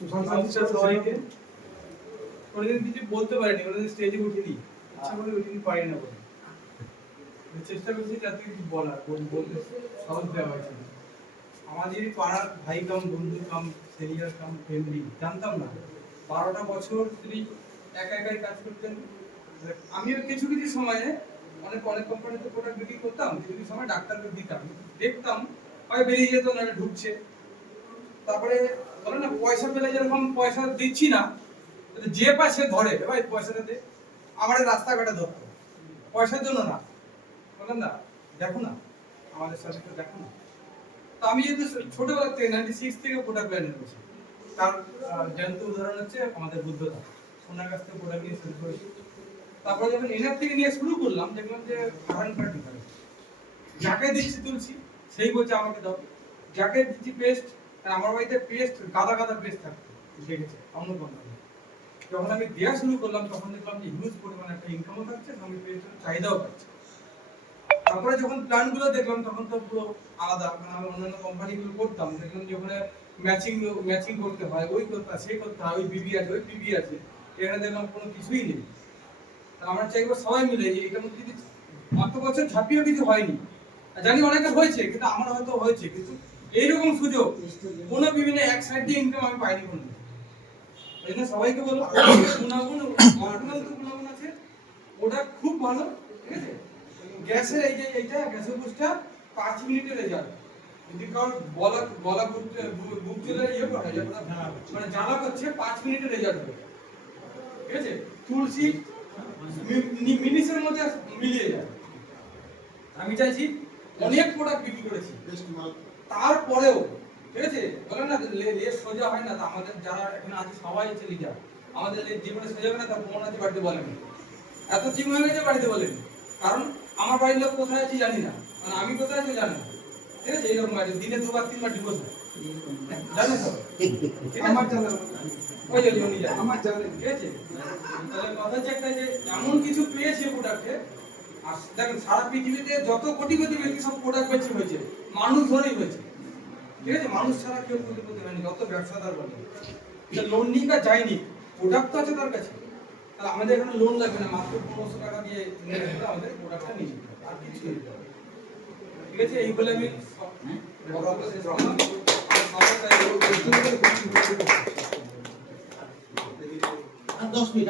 সবাইকে কোনোদিন কিছু বলতে পারিনি, কোনোদিন স্টেজে উঠিনি, ইচ্ছা করে উঠিনি, পারি না বলে চেষ্টা করছি যাতে কিছু বলার বলতে সহজ দেওয়া হয়েছে। আমাদের পাড়ার ভাই কাম বন্ধু কাম সিনিয়র কাম ফ্যামিলি জানতাম না। 12টা বছর তিনি একা একাই কাজ করতেন। আমিও কিছু কিছু সময়ে অনেক কোম্পানিতে প্রোডাক্ট বিক্রি করতাম, কিছু কিছু সময় ডাক্তারকে দিতাম, দেখতাম হয় বেরিয়ে যেত না ঢুকছে। তারপরে বলে না পয়সা পেলে যেরকম পয়সা দিচ্ছি না, যে পায় সে ধরে ভাই পয়সাটা দে, আমার রাস্তাঘাটে ধরতো পয়সার জন্য না, বলেন না দেখো না আমাদের সাথে একটু দেখো না। তো আমি যেহেতু ছোটবেলা থেকে 96 থেকে প্রোডাক্ট লাইনে বসি, তার জ্যান্ত উদাহরণ হচ্ছে আমাদের বুদ্ধদা, ওনার কাছ থেকে প্রোডাক্ট নিয়ে শুরু করেছি। তারপরে যখন এনার থেকে নিয়ে শুরু করলাম দেখলাম যে কারণটা ডিফারেন্ট। যাকে দিচ্ছি তুলছি সেই বলছে আমাকে দাও, যাকে দিচ্ছি পেস্ট, আমার বাড়িতে পেস্ট গাদা গাদা পেস্ট থাকতো দেখেছে অন্য কোম্পানি। যখন আমি দেওয়া শুরু করলাম তখন দেখলাম যে হিউজ পরিমাণে একটা ইনকামও থাকছে, সঙ্গে পেস্টের চাহিদাও পাচ্ছে। তারপরে যখন প্ল্যানগুলো দেখলাম তখন তো পুরো আলাদা, মানে আমি অন্যান্য কোম্পানিগুলো করতাম, দেখলাম যে ওখানে ম্যাচিং করতে হয়, ওই করতে হয় সে করতে হয়, ওই বিবি আছে ওই বিবি আছে, এখানে দেখলাম কোনো কিছুই নেই। আমরা চাইবো সবাই মিলে যে এটার মধ্যে যদি অত বছর ঝাঁপিয়ে কিছু হয়নি, জানি অনেকে হয়েছে কিন্তু আমার হয়তো হয়েছে, কিন্তু এইরকম সুযোগ কোনো বিভিন্ন এক সাইড দিয়ে ইনকাম আমি পাইনি কোনো। এই জন্য সবাইকে বলবো গুণাগুণ আছে, ওটা খুব ভালো, ঠিক আছে। গ্যাসের এই যে এইটা গ্যাসের বুস্টটা 5 মিনিটের রেজাল্ট। যদি কারোর গলা বুক চলে মানে জ্বালা করছে 5 মিনিটের রেজাল্ট হবে, ঠিক আছে। তুলসী মিনিটের মধ্যে মিলিয়ে যায়। আমি চাইছি অনেক প্রোডাক্ট বিক্রি করেছি, তারপরেও ঠিক আছে বলেন না লেস সোজা হয় না। আমাদের যারা এখানে আছে সবাই হচ্ছে লিডার, আমাদের জীবনে সোজা হবে না, তার প্রমাণ আছে বাড়িতে বলেন, এত জিম হয়ে গেছে বাড়িতে বলেন। কারণ আমার বাড়ির লোক কোথায় আছে জানি না, মানে আমি কোথায় আছি জানি না, ঠিক আছে। এইরকম আছে দিনে 2 বার 3 বার ডিভোর্স হয়, জানেন তো, আমার জানা ওই যে উনি জানেন আমার জানেন, ঠিক আছে। তাহলে কথা হচ্ছে একটা যে এমন কিছু পেয়েছে প্রোডাক্টে, আর দেখেন সারা পৃথিবীতে যত কোটি কোটি ব্যক্তি সব প্রোডাক্ট বেচে হয়েছে, মানুষ ধরেই হয়েছে, ঠিক আছে। মানুষ ছাড়া কেউ কোটিপতি হয়নি, যত ব্যবসাদার বলে লোন নিই বা যায়নি, প্রোডাক্ট তো আছে তার কাছে। তাহলে আমাদের এখানে লোন লাগবে না, মাত্র 1500 টাকা দিয়ে আমাদের প্রোডাক্টটা নিয়ে নিতে হবে, আর কিছু নিতে হবে, ঠিক আছে। এই বলে আমি আর 10 মিনিট